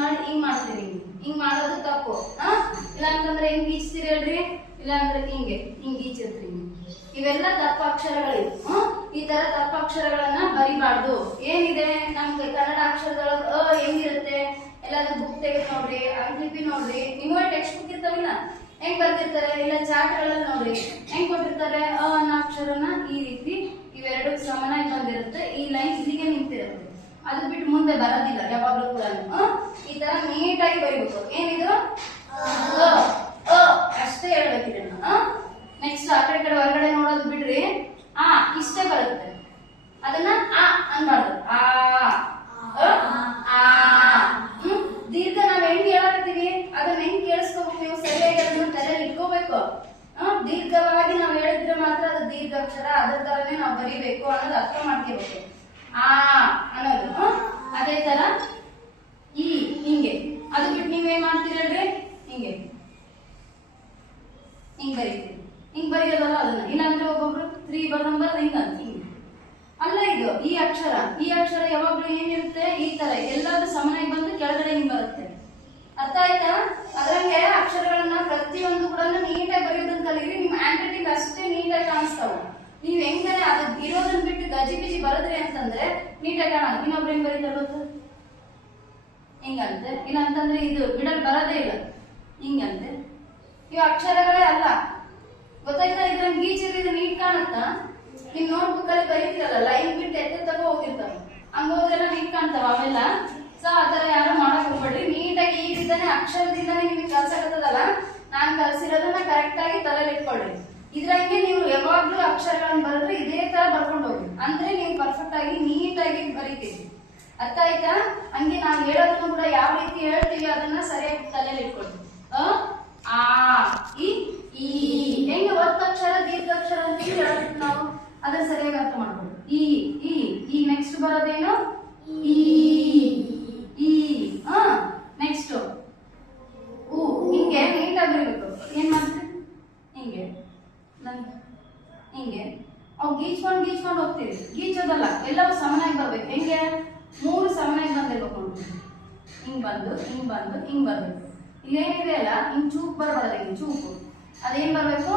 ಮಾಡಿ ಹಿಂಗ್ ಮಾಡ್ತೀರಿ, ಹಿಂಗ್ ಮಾಡೋದು ತಪ್ಪು. ಇಲ್ಲ ಅಂತಂದ್ರೆ ಹೆಂಗ್ ಗೀಚ್ತೀರಿ ಹೇಳ್ರಿ, ಇಲ್ಲ ಅಂದ್ರೆ ಹಿಂಗ್ ಗೀಚಿರ್ತೀರಿ. ಇವೆಲ್ಲ ತಪ್ಪು ಅಕ್ಷರಗಳಿವೆ. ಈ ತರ ತಪ್ಪು ಅಕ್ಷರಗಳನ್ನ ಬರಿಬಾರ್ದು. ಏನಿದೆ ನಮ್ಗೆ ಕನ್ನಡ ಅಕ್ಷರದೊಳಗ ಹೆಂಗಿರುತ್ತೆ, ಎಲ್ಲಾದ್ರೂ ಬುಕ್ ತೆಗೆದು ನೋಡ್ರಿ, ಅಂಗ್ಲಿಪಿ ನೋಡ್ರಿ, ನಿಮಗೆ ಟೆಕ್ಸ್ಟ್ ಬುಕ್ ಇರ್ತಾವಿಲ್ಲ ಹೆಂಗ್ ಬರ್ತಿರ್ತಾರೆ, ಇಲ್ಲ ಚಾರ್ಟ್ಗಳಲ್ಲಿ ನೋಡ್ರಿ ಹೆಂಗ್ ಕೊಟ್ಟಿರ್ತಾರೆ. ಅನ್ನೋ ಅಕ್ಷರನ ಈ ರೀತಿ ಇವೆರಡು ಸಮನಾಗಿ ಬಂದಿರುತ್ತೆ. ಈ ಲೈನ್ ಇಲ್ಲಿಗೆ ನಿಂತಿರುತ್ತೆ, ಅದು ಬಿಟ್ಟು ಮುಂದೆ ಬರೋದಿಲ್ಲ ಯಾವಾಗ್ಲೂ ಕೂಡ. ಈ ತರ ನೀಟಾಗಿ ಬರೀಬೇಕು. ಏನಿದು ಅಷ್ಟೇ ಹೇಳ್ಬೇಕಿದೆ. ನೆಕ್ಸ್ಟ್ ಆ ಕಡೆ ಹೊರಗಡೆ ನೋಡೋದು ಬಿಡ್ರಿ. ಇಷ್ಟೇ ಬರುತ್ತೆ, ಅದನ್ನ ಅನ್ಬಾರ್ದು. ದೀರ್ಘ ನಾವ್ ಹೆಂಗ್ ಹೇಳಕತ್ತೀವಿ ಅದನ್ನ ಹೆಂಗ್ ಕೇಳಿಸ್ಕೋಬೇಕು ನೀವು, ಸರಿಯಾಗಿ ಅದನ್ನ ತಲೆಯಲ್ಲಿ ಇಟ್ಕೋಬೇಕು. ದೀರ್ಘವಾಗಿ ನಾವ್ ಹೇಳಿದ್ರೆ ಮಾತ್ರ ಅದು ದೀರ್ಘಾಕ್ಷರ, ಅದ್ರ ತರನೇ ನಾವು ಬರಿಬೇಕು ಅನ್ನೋದು ಅರ್ಥ ಮಾಡ್ಕೋಬೇಕು. ಅನ್ನೋದು. ಅದೇ ತರ ಹಿಂಗೆ, ಅದು ಬಿಟ್ಟು ನೀವೇನ್ ಮಾಡ್ತೀರಲ್ರಿ, ಹಿಂಗೆ ಹಿಂಗ್ ಬರೀತೀರಿ. ಹಿಂಗ್ ಬರೆಯೋದಲ್ಲ ಅದನ್ನ. ಇಲ್ಲಾಂದ್ರೆ ಒಬ್ಬೊಬ್ರು 3 ಬರ್ದಂಬರ್ ಹಿಂಗ ಅಲ್ಲ. ಇದು ಈ ಅಕ್ಷರ ಯಾವಾಗ್ಲೂ ಏನಿರುತ್ತೆ, ಈ ತರ ಎಲ್ಲಾದ್ರೂ ಸಮನಾಗಿ ಬಂದು ಕೆಳಗಡೆ ಹಿಂಗ್ ಬರುತ್ತೆ. ಅರ್ಥ ಆಯ್ತಾ? ಅದ್ರಂಗೆ ಅಕ್ಷರಗಳನ್ನ ಪ್ರತಿಯೊಂದು ಕೂಡ ನೀಟಾಗಿ ಬರೆಯೋದನ್ನ ಕಲೀರಿ. ನಿಮ್ ಹ್ಯಾಂಡ್ ರೈಟಿಂಗ್ ಅಷ್ಟೇ ನೀಟಾಗಿ ಕಾಣಿಸ್ತಾವ. ನೀವ್ ಹೆಂಗನೆ ಅದು ಇರೋದನ್ನ ಬಿಟ್ಟು ಗಜಿ ಬಿಜಿ ಬರದ್ರಿ ಅಂತಂದ್ರೆ ನೀಟಾಗಿ ಕಾಣಲ್ಲ. ಇನ್ನೊಬ್ರು ಹೆಂಗ್ ಬರೀತಾರೆ ಗೊತ್ತು, ಹಿಂಗಂತೆ. ಇಲ್ಲ ಅಂತಂದ್ರೆ ಇದು ಬಿಡಲ್ ಬರೋದೇ ಇಲ್ಲ, ಹಿಂಗಂತೆ. ಇವು ಅಕ್ಷರಗಳೇ ಅಲ್ಲ, ಗೊತ್ತಾಯ್ತಾ? ಇದ್ರಂಗ್ ಗೀಚಿದ್ರೆ ನೀಟ್ ಕಾಣುತ್ತಾ? ನಿಮ್ ನೋಟ್ಬುಕ್ ಅಲ್ಲಿ ಬರೀತಿರಲ್ಲ, ಲೈನ್ ಬಿಟ್ಟು ಎತ್ತ ಹೋಗಿರ್ತಾವ, ಹಂಗ ಹೋದ್ರೆಲ್ಲ ನೀಟ್ ಕಾಣ್ತಾವ ಅವೆಲ್ಲ. ಸೊ ಆತರ ಯಾರು ಮಾಡಕ್ ಹೋಗ್ಬೇಡ್ರಿ. ನೀಟಾಗಿ ಈ ರೀತಿನೇ ಅಕ್ಷರದಿಂದಾನೇ ನಿಮ್ಗೆ ಕಲ್ಸಕತ್ತದಲ್ಲ, ನಾನ್ ಕಲ್ಸಿರೋದನ್ನ ಕರೆಕ್ಟ್ ಆಗಿ ತಲೆಯಲ್ಲಿ ಇಟ್ಕೊಳ್ರಿ. ಇದ್ರಂಗೆ ನೀವು ಯಾವಾಗ್ಲೂ ಅಕ್ಷರಗಳನ್ನ ಬರೆದ್ರೆ ಇದೇ ತರ ಬರ್ಕೊಂಡು ಹೋಗಿ, ಅಂದ್ರೆ ನೀವು ಪರ್ಫೆಕ್ಟ್ ಆಗಿ ನೀಟಾಗಿ ಬರೀತೀವಿ. ಅರ್ಥ ಆಯ್ತಾ? ಹಂಗೆ ನಾವ್ ಹೇಳೋದನ್ನು ಕೂಡ ಯಾವ ರೀತಿ ಹೇಳ್ತೀವಿ ಅದನ್ನ ಸರಿಯಾಗಿ ತಲೆಯಲ್ಲಿ ಇಟ್ಕೊಳ್ರಿ. ಈ ಹೆಂಗೆ ಒತ್ತಕ್ಷರ ದೀರ್ಘಾಕ್ಷರ ಅಂತ ಹೇಳ್ತೀವಿ ನಾವು, ಅದನ್ನ ಸರಿಯಾಗಿ ಅರ್ಥ ಮಾಡ್ಬೋದು. ಈ ನೆಕ್ಸ್ಟ್ ಬರೋದೇನು, ನೆಕ್ಸ್ಟ್ ಹಿಂಗೆ ನೀಟಾಗಿ ಬರೀಬೇಕು. ಏನ್ ಮಾಡ್ತೀವಿ, ಹಿಂಗೆ ಅವು ಗೀಚ್ಕೊಂಡು ಹೋಗ್ತೀವಿ. ಗೀಚೋದಲ್ಲ, ಎಲ್ಲವೂ ಸಮನಾಗಿ ಬರ್ಬೇಕು. ಹೆಂಗೆ 3 ಸಮನಾಗಿ ಬಂದಿರ್ಬೇಕು. ಹಿಂಗ್ ಬರ್ಬೇಕು. ಇಲ್ಲೇನಿದೆ ಅಲ್ಲ, ಹಿಂಗ್ ಚೂಪ್ ಬರಬಾರ್ದು. ಹಿಂಗೆ ಚೂಪು ಅದೇನ್ ಬರ್ಬೇಕು,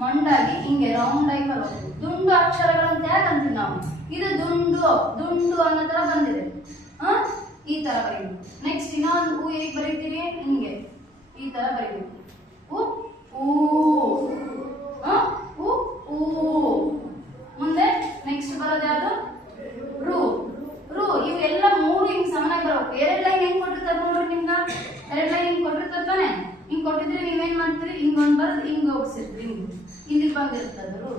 ಮಂಡಾಗಿ ಹಿಂಗೆ ರೌಂಡ್ ಆಗಿ ಬರ್ಬೇಕು. ದುಂಡು ಅಕ್ಷರಗಳಂತ ಯಾಕೆ ಅಂತೀವಿ ನಾವು, ಇದು ದುಂಡು ಅನ್ನೋ ತರ ಬಂದಿದೆ. ಈ ತರ ಬರೀಬೇಕು. ನೆಕ್ಸ್ಟ್ ಇನ್ನೊಂದು ಹೇಗೆ ಬರೀತೀರಿ, ಹಿಂಗೆ ಈ ತರ ಬರೀಬೇಕು. ಮುಂದೆ ನೆಕ್ಸ್ಟ್ ಬರೋದು ಯಾವುದು, ರು. ಇವೆಲ್ಲ 3 ಹಿಂಗ್ ಸಮನಾಗಿ ಬರ್ಬೇಕು. 2 ಲೈನ್ ಹೆಂಗ್ ಕೊಟ್ಟಿರ್ತಾರೆ ನೋಡ್ರಿ, ನಿಮ್ಗ 2 ಲೈನ್ ಹಿಂಗ್ ಕೊಟ್ಟಿರ್ತಾರೆ ತಾನೆ. ಹಿಂಗ್ ಕೊಟ್ಟಿದ್ರೆ ನೀವೇನ್ ಮಾಡ್ತೀರಿ, ಹಿಂಗ್ ಒಂದ್ ಬರೋದು ಹಿಂಗ್ ಹೋಗ್ಸಿರ್ತೀರಿ. ಇಲ್ಲಿ ಬಂದಿರ್ತದ ರು.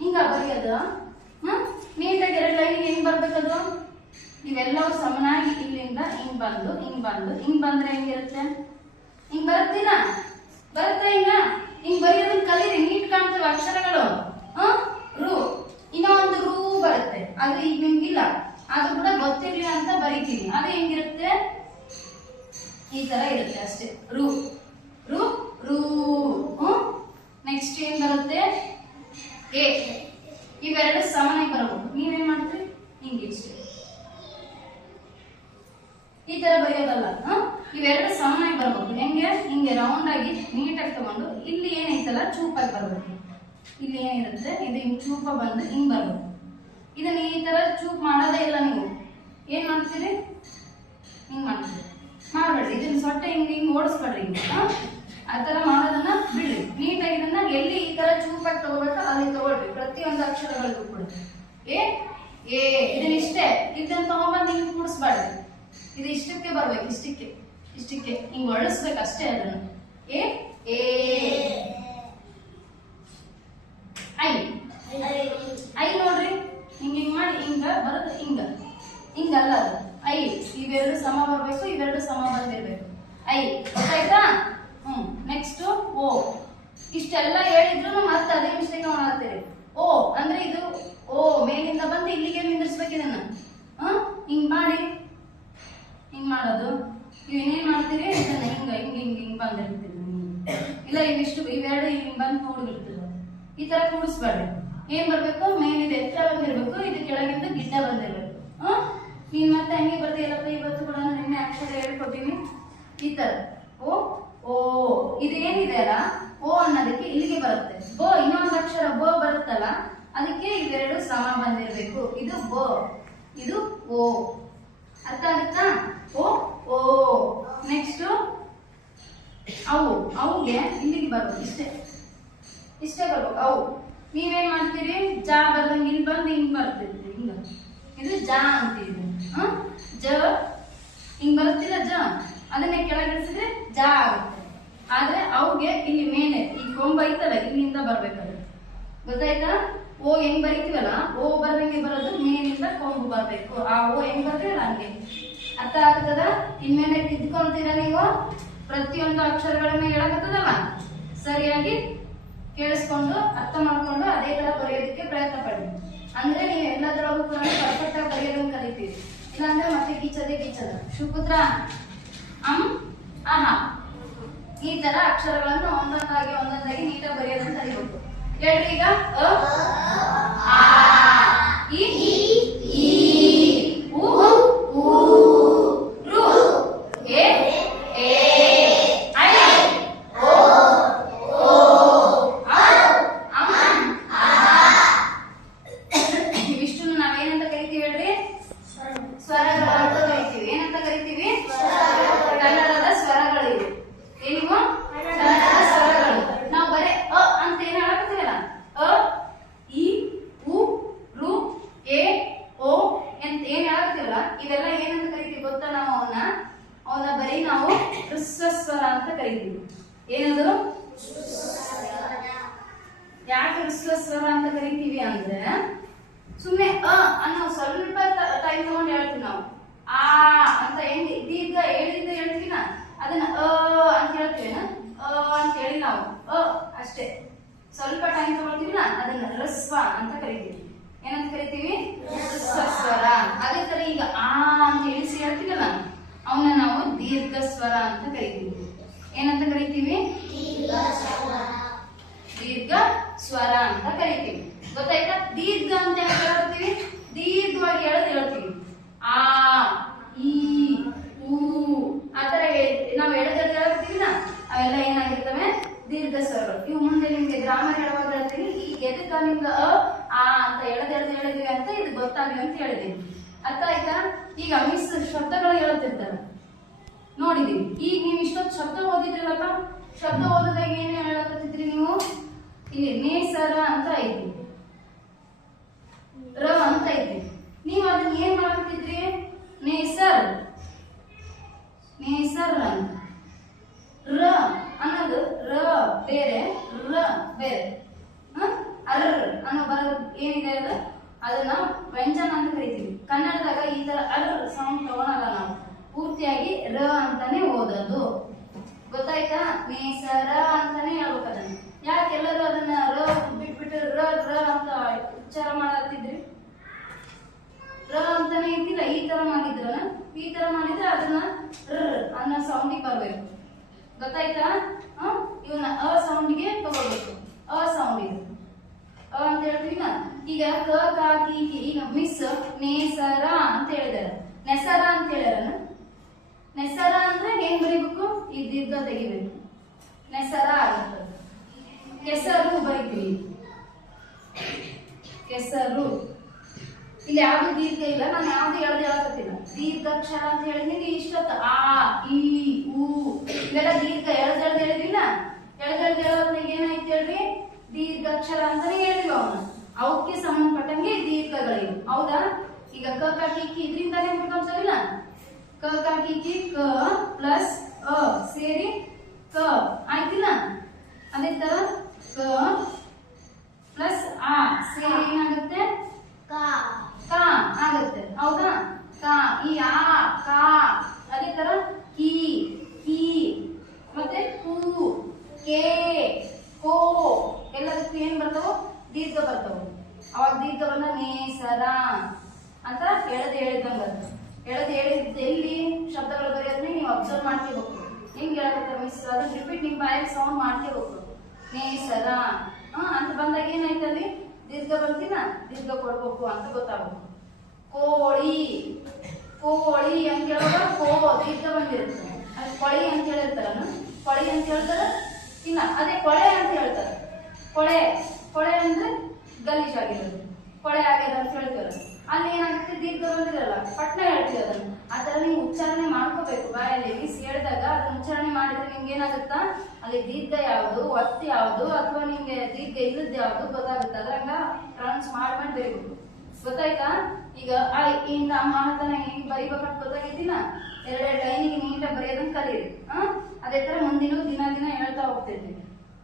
ಹಿಂಗ ಬರೆಯೋದು. ನೀಟಾಗಿ 2 ಲೈನ್ ಹೆಂಗ್ ಬರ್ಬೇಕದು, ಇವೆಲ್ಲವೂ ಸಮನಾಗಿ ಇಲ್ಲಿಂದ ಹಿಂಗ್ ಬಂದ್ರೆ ಹೆಂಗಿರುತ್ತೆ, ಹಿಂಗ್ ಬರುತ್ತೀನ, ಬರುತ್ತೆ ಹಿಂಗ್ ಬರೆಯೋದನ್ನ ಕಲೀರಿ. ನೀಟ್ ಕಾಣ್ತವೆ ಅಕ್ಷರಗಳು. ರು. ಇನ್ನೊಂದು ರು ಬರುತ್ತೆ, ಅದು ಈಗ ನಿಮ್ಗಿಲ್ಲ, ಅದು ಕೂಡ ಗೊತ್ತಿರ್ಲಿ ಅಂತ ಬರೀತೀನಿ. ಅದು ಹೆಂಗಿರುತ್ತೆ, ಈ ತರ ಇರುತ್ತೆ ಅಷ್ಟೇ. ರು. ನೆಕ್ಸ್ಟ್ ಏನ್ ಬರುತ್ತೆ, ಎ. ಇವೆರಡು ಸಮನಾಗಿ ಬರಬಹುದು. ನೀವೇನ್ ಮಾಡ್ತೀರಿ, ಹಿಂಗೆ ಇಷ್ಟೇ ಈ ತರ ಬರೆಯೋದಲ್ಲ. ಇವೆರಡು ಸಮನಾಗಿ ಬರ್ಬೇಕು. ಹಿಂಗೆ ರೌಂಡ್ ಆಗಿ ನೀಟಾಗಿ ತಗೊಂಡು ಇಲ್ಲಿ ಏನೈತಲ್ಲ ಚೂಪಾಗಿ ಬರ್ಬೇಕು. ಇಲ್ಲಿ ಏನಿರುತ್ತೆ ಇದು ಹಿಂಗ್ ಚೂಪ ಬಂದು ಹಿಂಗ್ ಬರ್ಬೇಕು. ಇದನ್ನ ಈ ತರ ಚೂಪ್ ಮಾಡೋದೇ ಇಲ್ಲ. ನೀವು ಏನ್ ಮಾಡ್ತೀರಿ, ಹಿಂಗ್ ಮಾಡ್ಬೇಡ್ರಿ. ಇದನ್ನ ಸೊಟ್ಟೆ ಹಿಂಗ್ ಓಡಿಸ್ಬೇಡ್ರಿ. ಆ ತರ ಮಾಡೋದನ್ನ ಬಿಡ್ರಿ. ನೀಟಾಗಿ ಇದನ್ನ ಎಲ್ಲಿ ಈ ತರ ಚೂಪಾಗಿ ತಗೋಬೇಕು ಅಲ್ಲಿ ತಗೊಳ್ರಿ. ಪ್ರತಿಯೊಂದು ಅಕ್ಷರಗಳಿಗೂ ಕೂಡ ಇದನ್ನ ಇಷ್ಟೇ. ಇದನ್ನ ತಗೊಂಡ್ಬಂದು ಹಿಂಗ್ ಕೂಡಿಸ್ಬಾರ್ದು. ಇದು ಇಷ್ಟಕ್ಕೆ ಬರ್ಬೇಕು, ಇಷ್ಟಕ್ಕೆ ಹಿಂಗ್ ಒಳಿಸ್ಬೇಕು ಅಷ್ಟೇ. ಅದನ್ನು ಐ ನೋಡ್ರಿ, ಹಿಂಗ್ ಮಾಡಿ ಹಿಂಗ ಬರೋದು. ಹಿಂಗಲ್ಲ ಅದು ಐ. ಇವೆರಡು ಸಮ ಬರ್ಬೇಕು, ಇವೆರಡು ಸಮ ಬಂದಿರ್ಬೇಕು. ಐ ಗೊತ್ತಾಯ್ತಾ? ನೆಕ್ಸ್ಟ್ ಓ. ಇಷ್ಟೆಲ್ಲ ಹೇಳಿದ್ರು ಮತ್ತೆ ಅದೇ ಮಿಸ್ಟೇಕ್ ಮಾಡ್ತೀರಿ. ಓ ಅಂದ್ರೆ ಇದು ಓ ಮೇಲಿಂದ ಬಂದು ಇಲ್ಲಿಗೆ ನಿಂದಿರ್ಸ್ಬೇಕು. ಇದನ್ನ ಹಿಂಗ್ ಮಾಡಿ ಹಿಂಗ್ ಮಾಡೋದು. ಇವೇನೇನ್ ಮಾಡ್ತೀರಿ, ಇದನ್ನ ಹಿಂಗ್ ಬಂದಿರ್ತೀರಿ. ಇಲ್ಲ ಇವೆರಡು ಹಿಂಗ್ ಬಂದು ಕೂಡಿರ್ತೀರ. ಈ ತರ ಕೂಡಿಸ್ಬೇಡ್ರಿ. ಏನ್ ಬರ್ಬೇಕು, ಮೇಲಿದ ಎತ್ತರ ಬಂದಿರ್ಬೇಕು, ಇದು ಕೆಳಗಿಂದ ಗಿಡ್ಡ ಬಂದಿರ್ಬೇಕು. ನೀನ್ ಮತ್ತೆ ಹಂಗೆ ಬರ್ತೀಯಲ್ಲಪ್ಪ ಇವತ್ತು ಕೂಡ ನಿನ್ನೆ ಅಕ್ಷರ ಅಕ್ಷರ ಹೇಳ್ಕೊಟ್ಟಿನಿ ಈ ತರ ಓ ಓ ಇದೇನಿದೆ ಅಲ್ಲ ಓ ಅನ್ನೋದಕ್ಕೆ ಇಲ್ಲಿಗೆ ಬರುತ್ತೆ. ಬೋ ಇನ್ನೊಂದು ಅಕ್ಷರ ಬೋ ಬರುತ್ತಲ್ಲ ಅದಕ್ಕೆ ಇವೆರಡು ಸಮ ಬಂದಿರಬೇಕು. ಇದು ಬೋ, ಇದು ಓ. ಅರ್ಥ ಆಗುತ್ತಾ? ಓ ಓ. ನೆಕ್ಸ್ಟ್ ಅವು, ಅವುಗೆ ಇಲ್ಲಿಗೆ ಬರ್ಬೇಕು. ಇಷ್ಟೇ ಬರ್ಬೇಕು ಅವು. ನೀವೇನ್ ಮಾಡ್ತೀರಿ? ಜಾ ಬರ್ದಂಗೆ ಇಲ್ಲಿ ಬಂದು ಹಿಂಗ್ ಬರ್ತಿದ್ರಿ, ಹಿಂಗ. ಇದು ಜಾ ಅಂತೀವಿ. ಜ ಹಿಂಗ್ ಬರುತ್ತಿಲ್ಲ ಜ, ಅದನ್ನೇ ಕೆಳಗಿಳಿಸಿದ್ರೆ ಜಾ ಆಗುತ್ತೆ. ಆದ್ರೆ ಅವ್ಗೆ ಇಲ್ಲಿ ಮೇಲೆ ಈ ಕೊಂಬ ಐತಲ್ಲ ಇಲ್ಲಿಂದ ಬರ್ಬೇಕಾದ್ರೆ, ಗೊತ್ತಾಯ್ತಾ? ಓ ಹೆಂಗ್ ಬರೀತೀವಲ್ಲ ಓ ಬರ್ದಂಗೆ ಬರೋದು ಮೇಲಿಂದ ಕೊಂಬು ಬರ್ಬೇಕು. ಆ ಓ ಹೆಂಗ್ ಬರ್ತೀವಲ್ಲ ಹಂಗೆ. ಅರ್ಥ ಆಗ್ತದ? ಇನ್ಮೇಲೆ ತಿದ್ಕೊಳ್ತೀರಾ ನೀವು? ಪ್ರತಿಯೊಂದು ಅಕ್ಷರಗಳನ್ನ ಹೇಳಕತ್ತದಲ್ಲ ಸರಿಯಾಗಿ ಕೇಳಿಸ್ಕೊಂಡು ಅರ್ಥ ಮಾಡ್ಕೊಂಡು ಅದೇ ತರ ಬರೆಯೋದಕ್ಕೆ ಪ್ರಯತ್ನ ಪಡಿ. ಅಂದ್ರೆ ನೀವು ಎಲ್ಲದರಲ್ಲೂ ಕೂಡ ಪರ್ಫೆಕ್ಟ್ ಆಗಿ ಬರೆಯೋದನ್ನ ಕಲಿತೀರಿ. ಇಲ್ಲಾಂದ್ರೆ ಮತ್ತೆ ಗೀಚದ ಶುಪುತ್ರ ಆಹಾ ಈ ತರ ಅಕ್ಷರಗಳನ್ನು ಒಂದೊಂದಾಗಿ ನೀಟಾಗಿ ಬರೆಯೋದನ್ನ ಕಲಿಬೇಕು. ಹೇಳ್ರಿ ಈಗ ಅ ಆ ಇ ಈ ಉ ಊ ರು ಎ ಎ ಐ ಓ ಓ ಆ ಅಂ ಆ. ಇವಿಷ್ಟನ್ನು ನಾವೇನಂತ ಕರಿತೀವಿ ಹೇಳ್ರಿ? ಸ್ವರಗಳು ಅಂತ ಕರಿತೀವಿ. ಏನಂತ ಕರಿತೀವಿ? ಕನ್ನಡದ ಸ್ವರಗಳು ಇವೆ. ಏನಿವು? ಕನ್ನಡದ ಸ್ವರಗಳು. ನಾವು ಬರೇ ಅ ಅಂತ ಏನ್ ಹೇಳಕತ್ತೀವಲ್ಲ ಅ ಇ ಉ ರು ಎ ಓ ಅಂತ ಏನ್ ಹೇಳಕತ್ತೀವಲ್ಲ ಇವೆಲ್ಲ ಏನಂತ ಕರಿತೀವಿ ಗೊತ್ತಾ? ನಾವು ಅವನ್ನ ಬರೀ ನಾವು ಹ್ರಸ್ವ ಸ್ವರ ಅಂತ ಕರಿತೀವಿ. ಏನದು? ಯಾಕೆ ಹ್ರಸ್ವ ಸ್ವರ ಅಂತ ಕರಿತೀವಿ ಅಂದ್ರೆ ಸುಮ್ಮನೆ ಅ ಅನ್ನೋ ಸ್ವಲ್ಪ ಟೈಮ್ ತಗೊಂಡು ಹೇಳ್ತೀವಿ ನಾವು. ಆ ಅಂತ ಹೆಂಗ್ ದೀರ್ಘ ಹೇಳ್ತೀವಿ ನಾ, ಅದನ್ನ ಅ ಅಂತ ಹೇಳ್ತೀವಿ ಅಂತ ಹೇಳಿ ನಾವು ಅ ಅಷ್ಟೇ ಸ್ವಲ್ಪ ಟೈಮ್ ತಗೊಳ್ತೀವಿ ನಾ, ಅದನ್ನ ಹ್ರಸ್ವ ಅಂತ ಕರಿತೀವಿ. ಏನಂತ ಕರಿತೀವಿ? ಹ್ರಸ್ವ ಸ್ವರ. ಅದೇ ತರ ಈಗ ಆ ಅಂತ ಇಳಿಸಿ ಹೇಳ್ತೀವಲ್ಲ ಅವನ್ನ ನಾವು ದೀರ್ಘ ಸ್ವರ ಅಂತ ಕರಿತೀವಿ. ಏನಂತ ಕರಿತೀವಿ? ದೀರ್ಘ ಸ್ವರ ಅಂತ ಕರಿತೀವಿ. ಗೊತ್ತಾಯ್ತಾ? ದೀರ್ಘ ಅಂತ ಹೇಳ್ತೀವಿ, ದೀರ್ಘವಾಗಿ ಹೇಳ್ತೀವಿ. ಆ ಈ ಊ ಆತರ ನಾವು ಹೇಳ್ತೀವಿ ನಾ, ಅವೆಲ್ಲ ಏನಾಗಿರ್ತವೆ? ದೀರ್ಘ ಸ್ವರಗಳು. ಇವು ಮುಂದೆ ನಿಮ್ಗೆ ಗ್ರಾಮರ್ ಹೇಳುವಾಗ ಹೇಳ್ತೀನಿ. ಈಗ ಎದಕ್ಕ ನಿಮ್ಗೆ ಆ ಅಂತ ಹೇಳಿದ್ವಿ ಅಂತ ಇದು ಗೊತ್ತಾಗ್ಲಿ ಅಂತ ಹೇಳಿದೀನಿ. ಅರ್ಥ ಆಯ್ತಾ? ಈಗ ಮಿಸ್ ಶಬ್ದಗಳು ಹೇಳುತ್ತಿರ್ತಾರೆ ನೋಡಿದೀವಿ. ಈಗ ನೀವು ಇಷ್ಟೊತ್ತು ಶಬ್ದ ಓದಿದ್ರಲ್ಲಪ್ಪ, ಶಬ್ದ ಓದಿದಾಗ ಏನ್ ಹೇಳಕತ್ತಿದ್ರಿ ನೀವು? ಇಲ್ಲಿ ನೇಸರ ಅಂತ ಐತಿ, ರ ಅಂತ ಐತಿ. ನೀವು ಅದನ್ನ ಏನ್ ಮಾಡಕತ್ತಿದ್ರಿ? ನೇಸರ್ ಅಂತ. ರ ಅನ್ನೋದು ರ ಬೇರೆ, ರ ಬೇರೆ. ಅರ್ ಅನ್ನೋ ಬರೋದು ಏನಿದೆ ಅದು ಅದನ್ನ ವ್ಯಂಜನ ಅಂತ ಕರಿತೀವಿ. ಕನ್ನಡದಾಗ ಈ ತರ ಅರ್ ಸೌಂಡ್ ತಗೊಳಲ್ಲ ನಾವು, ಪೂರ್ತಿಯಾಗಿ ರ ಅಂತಾನೆ ಓದೋದು. ಗೊತ್ತಾಯ್ತಾ? ನೇಸರ ಅಂತಾನೆ ಹೇಳ್ಬೇಕು ಅದನ್ನ. ಯಾಕೆ ಎಲ್ಲರೂ ಅದನ್ನ ರ ಬಿಟ್ಬಿಟ್ಟು ರ ರ ಅಂತ ಉಚ್ಚಾರ ಮಾಡತ್ತಿದ್ರಿ? ರ ಅಂತಾನೆ ಇದ್ದಿಲ್ಲ, ಈ ತರ ಮಾಡಿದ್ರಲ್ಲ. ಈ ತರ ಮಾಡಿದ್ರೆ ಅದನ್ನ ರ ಅನ್ನೋ ಸೌಂಡಿಗೆ ಬರ್ಬೇಕು. ಗೊತ್ತಾಯ್ತಾ? ಇವನ್ನ ಅ ಸೌಂಡ್ಗೆ ತಗೋಬೇಕು. ಅ ಸೌಂಡ್ ಇದು ಅ ಅಂತ ಹೇಳ್ತೀವಿ ನಾ. ಈಗ ಕ ಕಾ ಕಿ ಕಿ. ಈಗ ಮಿಸ್ ನೇಸರ ಅಂತ ಹೇಳಿದಾರೆ, ನೆಸರ ಅಂತ ಹೇಳ್ಯಾರ. ನೆಸರ ಅಂದ್ರೆ ಏನ್ ಬರೀಬೇಕು? ಈ ದೀರ್ಘ ತೆಗಿಬೇಕು, ನೆಸರ ಆಗುತ್ತೆ. ಕೆಸರು ಬರೀತೀವಿ, ಕೆಸರು. ಇಲ್ಲಿ ಯಾವ್ದು ದೀರ್ಘ ಇಲ್ಲ, ನಾನು ಯಾವ್ದು ಹೇಳಕತ್ತಿಲ್ಲ. ದೀರ್ಘಾಕ್ಷರ ಅಂತ ಹೇಳಿದೀನಿ ಇಷ್ಟೊತ್ತು. ಆ ಈ ಊ ಇವೆಲ್ಲ ದೀರ್ಘ ಹೇಳಿದ್ವಿಲ್ಲ. ಹೇಳೋದ್ನಾಗ ಏನಾಯ್ತು ಹೇಳ್ರಿ? ದೀರ್ಘಾಕ್ಷರ ಅಂತಾನೆ ಹೇಳಿದ್ವಿ. ಅವಕ್ಕೆ ಸಂಬಂಧಪಟ್ಟಂಗೆ ದೀರ್ಘಗಳಿವೆ. ಹೌದಾ? ಈಗ ಕ ಕಾ ಕಿ ಕಿ ಇದರಿಂದಾನೇ ಬಿಟ್ಕೊಂತೀವಿಲ್ಲ. ಕ ಕಾ ಕಿ ಕಿ ಕ ಪ್ಲಸ್ ಅ ಸೇರಿ ಕ ಆಯ್ತಿಲ್ಲ. ಅದೇ ತರ ಕ ಪ್ಲಸ್ ಆ ಸೇರಿ ಏನಾಗುತ್ತೆ? ಕ ಆಗುತ್ತೆ. ಹೌದಾ? ಕ ಈ ಆ ಕ. ಅದೇ ತರ ಕಿ ಕಿ ಮತ್ತೆ ಕು ಕೆ ಕೋ ಎಲ್ಲದಕ್ಕೂ ಏನ್ ಬರ್ತಾವ? ದೀರ್ಘ ಬರ್ತಾವ. ಅವಾಗ ದೀರ್ಘ ಬಂದ ನೇಸರ ಅಂತ ಹೇಳಿದಂಗ. ಹೇಳಿದ ಎಲ್ಲಿ ಶಬ್ದಗಳು ಬರೆಯೋದನ್ನ ನೀವು ಅಬ್ಸರ್ವ್ ಮಾಡ್ಕೋಬೇಕು. ಹೆಂಗ್ ಹೇಳಕತ್ತಾರ ಮಿಸ್ ಅದನ್ನ ರಿಪೀಟ್ ನಿಮ್ ಬಾಯಲ್ಲಿ ಸೌಂಡ್ ಮಾಡ್ಕೋಬೇಕು. ನೇಸರ ಅಂತ ಬಂದಾಗ ಏನಾಯ್ತಲ್ಲಿ? ದೀರ್ಘ ಬರ್ತೀನ, ದೀರ್ಘ ಕೊಡ್ಬೇಕು ಅಂತ ಗೊತ್ತಾಗಬೇಕು. ಕೋಳಿ ಕೋಳಿ ಅಂತ ಹೇಳುವಾಗ ಕೋ ದೀರ್ಘ ಬಂದಿರುತ್ತೆ. ಅದು ಕೊಳಿ ಅಂತ ಹೇಳಿರ್ತಾರ, ಕೊಳಿ ಅಂತ ಹೇಳ್ತಾರ. ಇನ್ನ ಅದೇ ಕೊಳೆ ಅಂತ ಹೇಳ್ತಾರೆ. ಕೊಳೆ ಕೊಳೆ ಅಂದ್ರೆ ಗಲೀಜಾಗಿರೋದು, ಕೊಳೆ ಆಗ್ಯದ ಅಂತ ಹೇಳ್ತಾರೆ. ಅಲ್ಲಿ ಏನಾಗುತ್ತೆ, ದೀರ್ಘ ಬಂದಿರಲ್ಲ, ಪಟ್ನ ಹೇಳ್ತೀವಿ ಅದನ್ನು. ಆ ತರ ನೀವು ಉಚ್ಚಾರಣೆ ಮಾಡ್ಕೋಬೇಕು ಬಾಯಲ್ಲಿ. ಮಿಸ್ ಹೇಳಿದಾಗ ಅದನ್ನ ಉಚ್ಚಾರಣೆ ಮಾಡಿದ್ರೆ ನಿಮ್ಗೆ ಏನಾಗುತ್ತಾ, ಅಲ್ಲಿ ದೀರ್ಘ ಯಾವುದು, ಒತ್ತು ಯಾವುದು, ಅಥವಾ ನಿಮ್ಗೆ ದೀರ್ಘ ಇಲ್ಲದ ಯಾವುದು ಗೊತ್ತಾಗುತ್ತೆ. ಅದ್ರಂಗ ಪ್ರೊನೌನ್ಸ್ ಮಾಡಿ ಬರೀಬೇಕು. ಗೊತ್ತಾಯ್ತಾ? ಈಗ ಇಂದ ಮಹತನ ಹೆಂಗ್ ಬರಿಬೇಕಂತ ಗೊತ್ತಾಗೈತಿನ. ಎರಡೆರಡು ಲೈನಿಗೆ ನೀಟಾಗಿ ಬರೆಯೋದನ್ನ ಕಲೀರಿ. ಅದೇ ತರ ಮುಂದಿನ ದಿನ ಹೇಳ್ತಾ ಹೋಗ್ತಿರ್ತೀವಿ.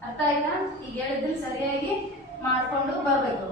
ಅರ್ಥ ಆಯ್ತಾ? ಈಗ ಹೇಳಿದ್ರೆ ಸರಿಯಾಗಿ ಮಾಡ್ಕೊಂಡು ಬರ್ಬೇಕು.